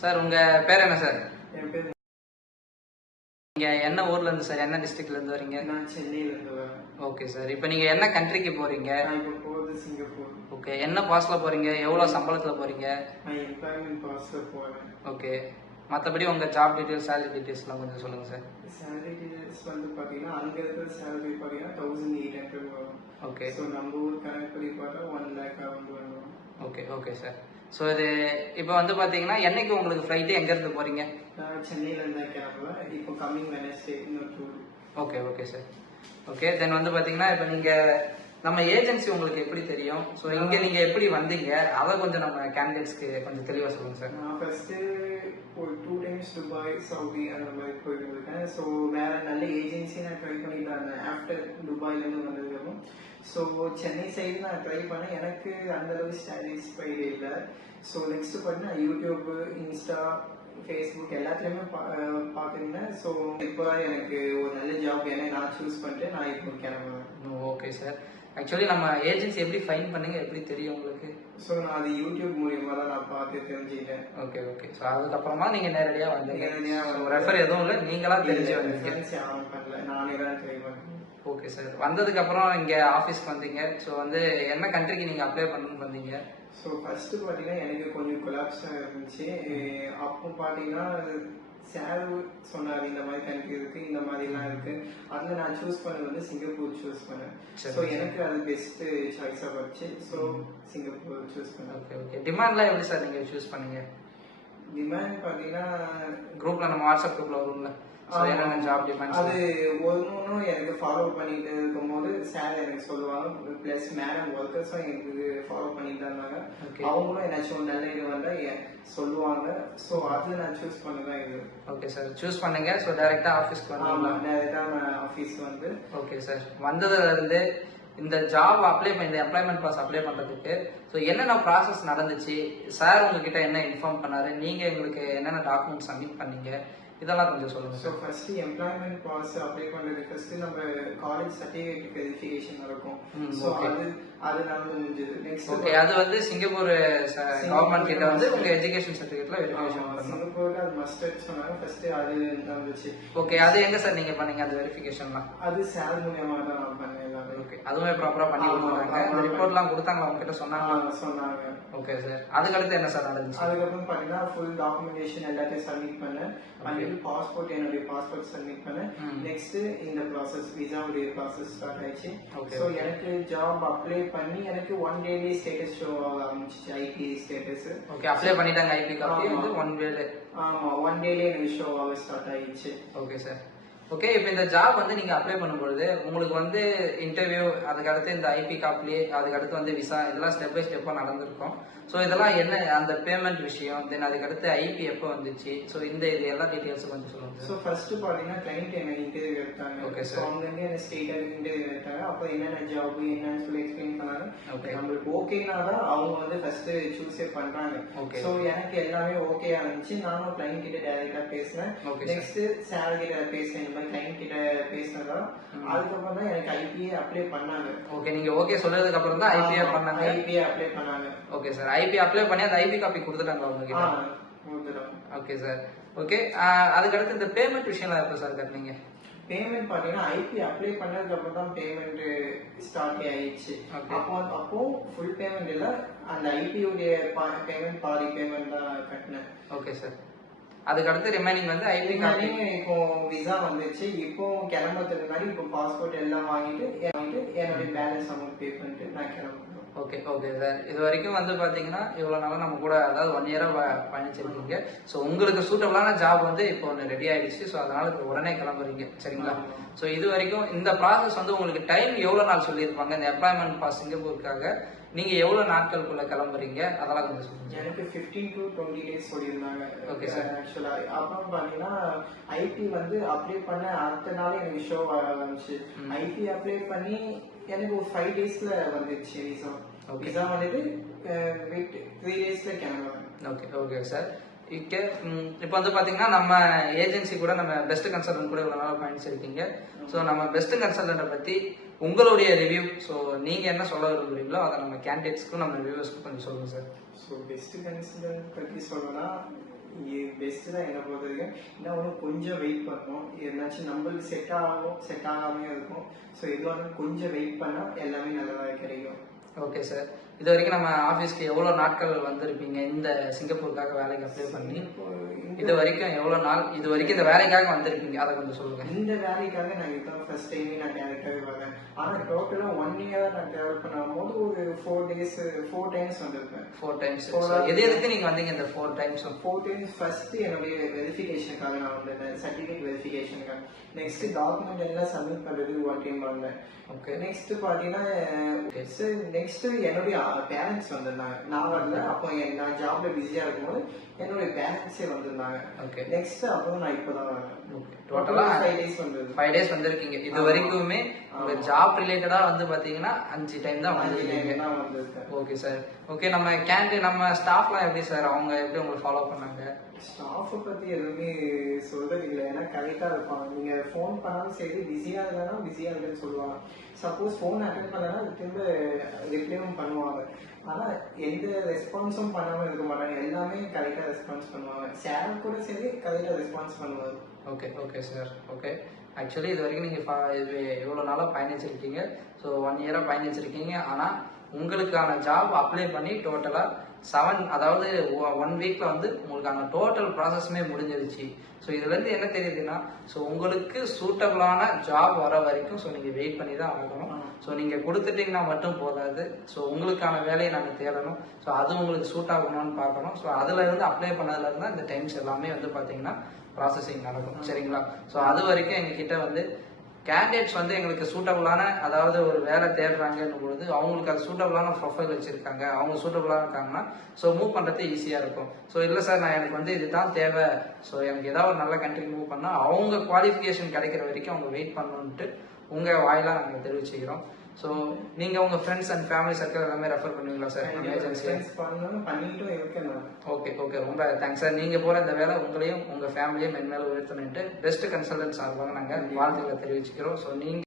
Sir உங்கள் பேர் என்ன சார்? என் பேர் நீங்கள் என்ன ஊர்ல இருந்து சார்? என்ன டிஸ்ட்ரிக்ட்ல இருந்து வரீங்க? நான் சென்னையில இருந்து வரேன். ஓகே சார் இப்போ நீங்கள் என்ன கண்ட்ரிக்கு போகிறீங்க நான் இப்போ போகிறது சிங்கப்பூர். ஓகே என்ன பாஸில் போகிறீங்க எவ்வளோ சம்பளத்தில் போகிறீங்க நான் எம்ப்ளாய்மெண்ட் பாஸ்ல போறேன். ஓகே மற்றபடி உங்கள் ஜாப் டீட்டெயில்ஸ் சேலரி டீட்டெயில்ஸ்லாம் கொஞ்சம் சொல்லுங்கள் சார் சேலரி டீடைல்ஸ் வந்து பார்த்தீங்கன்னா அங்கே இருக்கிற சேலரி பார்த்தீங்கன்னா தௌசண்ட் எயிட் ஹண்ட்ரட் வரும். ஓகே ஸோ நம்ம ஊர் கணக்கு படி பார்த்தா ஒன் லேக் வரும் ஓகே ஓகே சார் ஸோ இது இப்போ வந்து பார்த்தீங்கன்னா என்னைக்கு உங்களுக்கு ஃப்ளைட்டு எங்கேருந்து போகிறீங்க நான் சென்னையில இருந்தா கிளம்புவேன். இப்போ கம்மிங் வெனஸ்டே இன்னும் two okay okay sir okay then வந்து பார்த்தீங்கன்னா இப்போ நீங்கள் நம்ம ஏஜென்சி உங்களுக்கு எப்படி தெரியும்? ஸோ இங்கே நீங்கள் எப்படி வந்தீங்க? அதை கொஞ்சம் நம்ம கேண்டிடேட்ஸ்க்கு கொஞ்சம் தெளிவாக சொல்லுங்கள் சார் நான் ஃபர்ஸ்ட் ஒரு டூ டைம்ஸ் துபாய் சவுதி அந்த மாதிரி போயிருந்திருக்கேன் ஸோ வேற நல்ல ஏஜென்சி நான் ட்ரை பண்ணிட்டு இருந்தேன். ஆஃப்டர் துபாயிலேருந்து வந்ததுக்கப்புறம். ஸோ சென்னை சைடு நான் ட்ரை பண்ணேன். எனக்கு அந்த அளவுக்கு சாட்டிஸ்ஃபைடு இல்லை. ஸோ நெக்ஸ்ட் பார்த்தீங்கன்னா யூடியூப் இன்ஸ்டா ஃபேஸ்புக் எல்லாத்துலேயுமே பார்த்துருந்தேன் ஸோ இப்போ எனக்கு ஒரு நல்ல ஜாப் ஏன்னா நான் சூஸ் பண்ணிட்டு நான் இப்போ கிளம்புவேன் ஓகே சார் ஆக்சுவலி நம்ம ஏஜென்சி எப்படி ஃபைன் பண்ணீங்க எப்படி தெரியும் உங்களுக்கு? ஸோ நான் அது யூடியூப் மூலியமா தான் நான் பார்த்து தெரிஞ்சுக்கிட்டேன். ஓகே ஓகே ஸோ அதுக்கப்புறமா நீங்கள் நேரடியாக வந்தீங்க ரெஃபர் எதுவும் இல்லை நீங்களா தெரிஞ்சு வந்தீங்க நானே தான் பண்ணேன் ஓகே சார் வந்ததுக்கு அப்புறம் இங்க ஆஃபீஸ்க்கு வந்தீங்க. ஸோ வந்து என்ன கண்ட்ரிக்கு நீங்க அப்ளை பண்ணணும்னு வந்தீங்க? ஸோ ஃபர்ஸ்ட் பார்த்தீங்கன்னா எனக்கு கொஞ்சம் கொலாப்ஸாக இருந்துச்சு. அப்போ பார்த்தீங்கன்னா சார் சொன்னார் இந்த மாதிரி கண்ட்ரி இருக்கு இந்த மாதிரிலாம் இருக்கு. அதில் நான் சூஸ் பண்ணது வந்து சிங்கப்பூர் சூஸ் பண்ணேன். ஸோ எனக்கு அது பெஸ்ட் சாய்ஸாக வச்சு ஸோ சிங்கப்பூர் சூஸ் பண்ணேன். ஓகே ஓகே டிமாண்ட்லாம் எப்படி சார் நீங்க சூஸ் பண்ணீங்க? டிமாண்ட் பார்த்தீங்கன்னா குரூப்ல நம்ம வாட்ஸ்அப் குரூப்ல வரும்ல. அது ஒன்றும் எனக்கு ஃபாலோ பண்ணிட்டு இருக்கும்போது சார் எனக்கு சொல்லுவாங்க ப்ளஸ் மேடம் ஒர்க்கர்ஸும் எனக்கு ஃபாலோ பண்ணிட்டு இருந்தாங்க. அவங்களும் ஏதாச்சும் ஒரு நல்ல இது வந்தா எ- சொல்லுவாங்க. ஸோ அதில் நான் சூஸ் பண்ணதான் இது. ஓகே சார் சூஸ் பண்ணுங்க. ஸோ டைரக்டா ஆஃபீஸ்க்கு ஆமாம் டேரெக்டாக நான் ஆஃபீஸ் வந்து. ஓகே சார் வந்ததுல இருந்து இந்த ஜாப் அப்ளை பண்ண இந்த எம்ப்ளாய்மெண்ட் பாஸ் அப்ளை பண்றதுக்கு ஸோ என்னென்ன ப்ராசஸ் நடந்துச்சு? சார் உங்ககிட்ட என்ன இன்ஃபார்ம் பண்ணாரு? நீங்க எங்களுக்கு என்னென்ன டாக்குமெண்ட் சப்மிட் பண்ணீங்க? இதெல்லாம் கொஞ்சம் சொல்லுங்க so first employment pass apply பண்ணுறது ஃபர்ஸ்ட் நம்ம காலேஜ் சர்டிஃபிகேட் வெரிஃபிகேஷன் நடக்கும். ம், ஸோ. அது அது நடந்து முடிஞ்சது. நெக்ஸ்ட் ஓகே அது வந்து சிங்கப்பூர் கவர்மெண்ட் கிட்ட வந்து உங்க எஜுகேஷன் சர்டிஃபிகேட்ல வெரிஃபிகேஷன் பண்ணணும். சிங்கப்பூருக்கு அது மஸ்டர்ட் சொன்னாங்க. ஃபர்ஸ்ட் அது நடந்துச்சு. ஓகே அது எங்க சார் நீங்க பண்ணீங்க அந்த வெரிஃபிகேஷன்லாம் அது சார் மூலியமா தான் நான் பண்ணேன். ஓகே அதுவுமே ப்ராப்பரா பண்ணி கொடுத்தாங்க. இந்த ரிப்போர்ட்லாம் கொடுத்தாங்களா உங்ககிட்ட? சொன்னாங்க சொன்னாங்க. ஓகே சார் அதுக்கடுத்து என்ன சார் நடந்துச்சு? அதுக்கப்புறம் பாத்தீங்கன்னா ஃபுல் டாக்குமெண்டேஷன் எல்லாத்தையும் சப்மிட் பண்ணேன். பண்ணிட்டு பாஸ்போர்ட் என்னுடைய பாஸ்போர்ட் சப்மிட் பண்ணேன். நெக்ஸ்ட் இந்த ப்ராசஸ் விசாவுடைய ப்ராசஸ் ஸ்டார்ட் ஆயிடுச்சு. Okay, so. எனக்கு ஜாப் அப்ளை பண்ணி எனக்கு ஒன் டேலி ஸ்டேட்டஸ் ஷோ ஆக ஆரம்பிச்சிச்சு ஐடி ஸ்டேட்டஸ் ஓகே அப்ளை பண்ணிட்டாங்க ஐபி காப்பி. வந்து ஒன் வேல ஆமா ஒன் டேலே எனக்கு ஷோ ஆக ஸ்டார்ட் ஆயிடுச்சு. ஓகே சார் ஓகே இப்போ இந்த ஜாப் வந்து நீங்க அப்ளை பண்ணும்பொழுது உங்களுக்கு வந்து இன்டர்வியூ அதுக்கடுத்து இந்த ஐபி காப்பிலே அதுக்கடுத்து வந்து விசா இதெல்லாம் ஸ்டெப் பை ஸ்டெப்பாக நடந்திருக்கும். ஸோ இதெல்லாம் என்ன அந்த பேமெண்ட் விஷயம் தென் அதுக்கடுத்து ஐபி எப்போ வந்துச்சு? ஸோ இந்த இது எல்லா டீட்டெயில்ஸும் கொஞ்சம் சொல்லுங்க. ஸோ ஃபர்ஸ்ட் பாத்தீங்கன்னா கிளைண்ட் என்ன இன்டர்வியூ எடுத்தாங்க? Sir. ஸோ அங்கங்க என்ன ஸ்டேட்டாக இன்டர்வியூ எடுத்தாங்க? அப்போ என்னென்ன ஜாப் என்னன்னு சொல்லி எக்ஸ்பிளைன் பண்ணாங்க. Okay. நம்மளுக்கு ஓகேனா தான் அவங்க வந்து ஃபர்ஸ்ட் சூஸே பண்றாங்க. Okay. ஸோ எனக்கு எல்லாமே ஓகே இருந்துச்சு. நானும் கிளைண்ட் கிட்ட டைரக்டா பேசினேன் sir. நெக்ஸ்ட் கிட்ட பேசினேன் மாதிரி கிளைண்ட் கிட்ட பேசினதா அதுக்கப்புறம் தான் எனக்கு ஐபிஏ அப்ளை பண்ணாங்க. ஓகே நீங்க ஓகே சொன்னதுக்கு அப்புறம் தான் ஐபிஏ பண்ணாங்க. ஐபிஏ அப்ளை பண்ணாங்க. ஓகே சார் ஐபி அப்ளை பண்ணி அந்த ஐபி காப்பி உங்ககிட்ட? கொடுத்துட்டோம். ஓகே சார் ஓகே அதுக்கடுத்து இந்த பேமெண்ட் விஷயம்லாம் எப்போ சார் கட்டினீங்க? பேமெண்ட் பாத்தீங்கன்னா ஐபி அப்ளை பண்ணதுக்கு அப்புறம் தான் பேமெண்ட் ஸ்டார்ட் ஆயிடுச்சு. அப்போ அப்போ ஃபுல் பேமெண்ட் இல்ல அந்த ஐபி உடைய பேமெண்ட் பாதி பேமெண்ட் தான் கட்டினேன். ஓகே சார் அதுக்கடுத்து ரிமைனிங் வந்து ஐபி காப்பி முன்னாடியே இப்போ விசா வந்துச்சு இப்போ கிளம்புறதுக்கு முன்னாடி இப்போ பாஸ்போர்ட் எல்லாம் வாங்கிட்டு வாங்கிட்டு என்னுடைய பேலன்ஸ் அமௌண்ட் பே பண்ணிட்டு நான் கிளம்புறேன். ஓகே ஓகே சார் இது வரைக்கும் வந்து பாத்தீங்கன்னா இவ்வளவு நாளா நம்ம கூட அதாவது ஒன் இயரா பயணிச்சிருக்கீங்க. ஸோ உங்களுக்கு சூட்டபிளான ஜாப் வந்து இப்போ ஒன்று ரெடி ஆயிடுச்சு. ஸோ அதனால இப்போ உடனே கிளம்புறீங்க. சரிங்களா? ஸோ இது வரைக்கும் இந்த ப்ராசஸ் வந்து உங்களுக்கு டைம் எவ்வளோ நாள் சொல்லியிருப்பாங்க? இந்த எம்ப்ளாய்மெண்ட் பாஸ் சிங்கப்பூருக்காக நீங்க எவ்வளவு நாட்களுக்குள்ள கிளம்புறீங்க? அதெல்லாம் கொஞ்சம் சொல்லுங்க. எனக்கு 15 டு டுவெண்ட்டி டேஸ் சொல்லியிருந்தாங்க. Okay, sir. ஆக்சுவலா அப்புறம் பாத்தீங்கன்னா ஐபி வந்து அப்ளை பண்ண அடுத்த நாள் எனக்கு ஷோ ஆரம்பிச்சு. ம். ஐபி அப்ளை பண்ணி எனக்கு ஒரு ஃபைவ் டேஸ்ல வந்துருச்சு விசா. விசா வந்துட்டு வித் த்ரீ டேஸ்ல கிளம்புவேன் ஓகே ஓகே சார் இப்போ வந்து பார்த்தீங்கன்னா நம்ம ஏஜென்சி கூட நம்ம பெஸ்ட் கன்சல்டன்ட் கூட இவ்வளோ நாளாக பயணிச்சிருக்கீங்க. ஸோ நம்ம பெஸ்ட் கன்சல்டண்ட்டை பற்றி உங்களுடைய ரிவ்யூ ஸோ நீங்கள் என்ன சொல்ல விரும்புறீங்களோ அதை நம்ம கேண்டிடேட்ஸ்க்கும் நம்ம ரிவ்யூஸ்க்கும் கொஞ்சம் சொல்லுங்கள் சார். ஸோ பெஸ்ட் கன்சல்டன்ட் பற்றி சொல்லணும்னா பெஸ்ட் தான் என்ன பொறுத்த வரைக்கும் இன்னும் ஒன்று கொஞ்சம் வெயிட் பண்ணணும். என்னாச்சும் நம்மளுக்கு செட் ஆகும் செட் ஆகாமையும் இருக்கும். ஸோ எதுவாக கொஞ்சம் வெயிட் பண்ணால் எல்லாமே நல்லதாக கிடைக்கும். ஓகே சார் இது வரைக்கும் நம்ம ஆஃபீஸ்க்கு எவ்வளோ நாட்கள் வந்திருப்பீங்க? இந்த சிங்கப்பூருக்காக வேலைக்கு அப்ளை பண்ணி? இப்போ இது வரைக்கும் எவ்வளோ நாள் இது வரைக்கும் இந்த வேலைக்காக வந்திருப்பீங்க அதை கொஞ்சம் சொல்லுங்க. இந்த வேலைக்காக நான் இதுதான் ஃபர்ஸ்ட் டைமே நான் டேரக்டாகவே வரேன் ஆனால் டோட்டலாக ஒன் இயர் நான் ட்ராவல் பண்ணும்போது ஒரு ஃபோர் டேஸ் ஃபோர் டைம்ஸ் வந்திருப்பேன். ஃபோர் டைம்ஸ் எது எதுக்கு நீங்க வந்தீங்க இந்த ஃபோர் டைம்ஸும் ஃபோர் டைம்ஸ் ஃபர்ஸ்ட் என்னுடைய வெரிஃபிகேஷனுக்காக நான் வந்தேன். சர்டிஃபிகேட் வெரிஃபிகேஷனுக்காக நெக்ஸ்ட் டாக்குமெண்ட் எல்லாம் சப்மிட் பண்ணுறது ஒன் டைம் வந்தேன். ஓகே நெக்ஸ்ட் பார்த்தீங்கன்னா நெக்ஸ்ட் என்னுடைய பேரண்ட்ஸ் வந்திருந்தாங்க. நான் வரல. அப்போ நான் ஜாப்ல பிஸியாக இருக்கும்போது என்னுடைய பேரண்ட்ஸே வந்திருந்தாங்க. ஓகே நெக்ஸ்ட் அப்புறம் நான் இப்போ தான் வரேன் டோட்டலா ஃபைவ் டேஸ் வந்தது ஃபைவ் டேஸ் வந்திருக்கீங்க. இது வரைக்குமே உங்க ஜாப் ரிலேட்டடா வந்து பாத்தீங்கன்னா அஞ்சு டைம் தான் வந்திருக்கீங்க. ஓகே சார் ஓகே நம்ம கேண்டீன் நம்ம ஸ்டாஃப்லாம் எப்படி சார் அவங்க எப்படி உங்களை ஃபாலோ பண்ணாங்க? ஸ்டாஃபை பத்தி எதுவுமே சொல்றது இல்லை. ஏன்னா கரெக்டா இருப்பாங்க. நீங்க ஃபோன் பண்ணாலும் சரி பிஸியா இல்லைன்னா பிஸியா இருக்குன்னு சொல்லுவாங்க. சப்போஸ் ஃபோன் அட்டன் பண்ணலன்னா அது திரும்ப ரிப்ளைவும் பண்ணுவாங்க. ஆனா எந்த ரெஸ்பான்ஸும் பண்ணாம இருக்க மாட்டாங்க. எல்லாமே கரெக்டா ரெஸ்பான்ஸ் பண்ணுவாங்க. சார் கூட சரி கரெக்டா ரெஸ்பான்ஸ் பண்ணுவாரு. Okay okay sir okay actually இது வரைக்கும் நீங்கள் இது எவ்வளோ நாளாக பயணிச்சிருக்கீங்க? So one இயராக பயணிச்சிருக்கீங்க. ஆனால் உங்களுக்கான ஜாப் அப்ளை பண்ணி டோட்டலாக செவன் அதாவது ஒன் வீக்கில் வந்து உங்களுக்கான டோட்டல் ப்ராசஸுமே முடிஞ்சிருச்சு. ஸோ இதுலேருந்து என்ன தெரியுதுன்னா ஸோ உங்களுக்கு சூட்டபிளான ஜாப் வர வரைக்கும் ஸோ நீங்கள் வெயிட் பண்ணி தான் ஆகணும் ஸோ நீங்கள் கொடுத்துட்டீங்கன்னா மட்டும் போதாது. ஸோ உங்களுக்கான வேலையை நாங்கள் தேடணும். ஸோ அது உங்களுக்கு சூட் ஆகணும்னு பார்க்கணும். ஸோ அதில் இருந்து அப்ளை பண்ணதுல இருந்து இந்த டைம்ஸ் எல்லாமே வந்து பார்த்தீங்கன்னா ப்ராசஸிங் நடக்கும். சரிங்களா? ஸோ அது வரைக்கும் எங்ககிட்ட வந்து கேண்டிடேட்ஸ் வந்து எங்களுக்கு சூட்டபுளான அதாவது ஒரு வேலை தேடுறாங்கன்னும் பொழுது அவங்களுக்கு அது சூட்டபுளான ப்ரொஃபைல் வச்சுருக்காங்க. அவங்க சூட்டபுளாக இருக்காங்கன்னா ஸோ மூவ் பண்ணுறது ஈஸியாக இருக்கும். ஸோ இல்லை சார் நான் எனக்கு வந்து இதுதான் தேவை. ஸோ எனக்கு ஏதாவது ஒரு நல்ல கண்ட்ரி மூவ் பண்ணால் அவங்க குவாலிஃபிகேஷன் கிடைக்கிற வரைக்கும் அவங்க வெயிட் பண்ணணுன்ட்டு உங்கள் வாயிலாக நாங்கள் தெரிவிச்சுக்கிறோம். ஸோ நீங்கள் உங்கள் ஃப்ரெண்ட்ஸ் அண்ட் ஃபேமிலி சர்க்கிள் எல்லாமே ரெஃபர் பண்ணுவீங்களா சார் நம்ம பண்ணணும் பண்ணிட்டும் இருக்கேன் ஓகே ஓகே ரொம்ப தேங்க்ஸ் சார் நீங்கள் போகிற இந்த வேலை உங்களையும் உங்கள் ஃபேமிலியும் மென்மேலும் உயர்த்தணுன்ட்டு பெஸ்ட் கன்சல்டன்ட் சார்பாக நாங்கள் வாழ்த்துக்களை தெரிவிச்சுக்கிறோம். ஸோ நீங்கள்